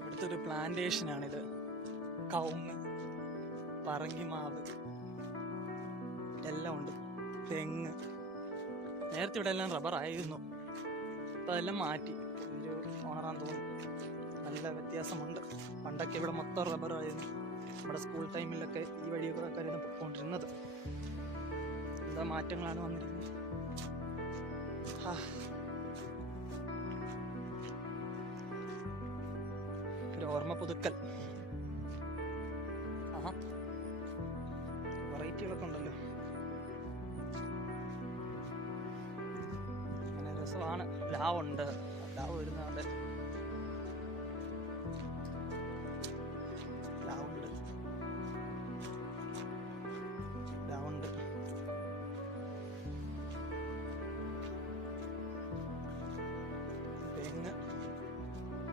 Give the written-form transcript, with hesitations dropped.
ഇവിടുത്തെ ഒരു പ്ലാന്റേഷനാണിത്. കവുങ്ങ്, പറങ്കിമാവ് എല്ലാം ഉണ്ട്. തെങ്ങ്. നേരത്തെ ഇവിടെ എല്ലാം റബ്ബർ ആയിരുന്നു, ഇപ്പം അതെല്ലാം മാറ്റി. ഒരു ഓണറാന്ന് തോന്നുന്നു. നല്ല വ്യത്യാസമുണ്ട്. പണ്ടൊക്കെ ഇവിടെ മൊത്തം റബ്ബർ ആയിരുന്നു. നമ്മുടെ സ്കൂൾ ടൈമിലൊക്കെ ഈ വഴിയൊക്കെ ആയിരുന്നു പോയിക്കൊണ്ടിരുന്നത്. എന്താ മാറ്റങ്ങളാണ് വന്നിരിക്കുന്നത്. ഒരു ഓർമ്മ പുതുക്കൽ. വെറൈറ്റികളൊക്കെ ഉണ്ടല്ലോ. അങ്ങനെ രസമാണ്. പ്ലാവുണ്ട്, പ്ലാവ് വരുന്നുണ്ട്. പ്ലാവുണ്ട്, പ്ലാവുണ്ട്. തെങ്ങ്,